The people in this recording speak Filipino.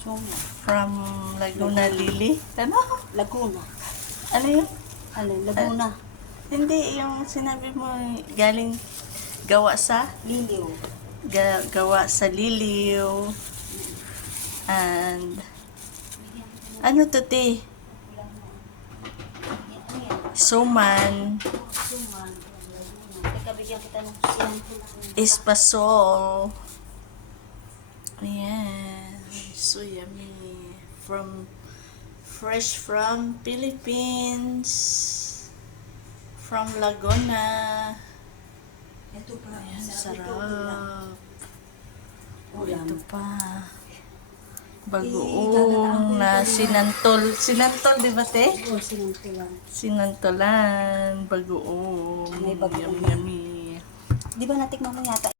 Suma. From Laguna Lily. Ano? Laguna. Ano yun? Ano, Laguna. Hindi, yung sinabi mo galing gawa sa Liliw. gawa sa Liliw. And ano to, te? Suman. Suma. Laguna. Teka, bigyan kita ng siyang. Espasol. Ayan. So yummy. Fresh from Philippines. From Laguna. Ito pa. Ayan, Sarap. sarap. Ulam. Ito pa. Bagoong na sinantol. Sinantol, di ba, te? Oo, sinuntulan. Sinantolan. Bagoong. May bagoong. Yummy, yummy. Di ba natikman mo yata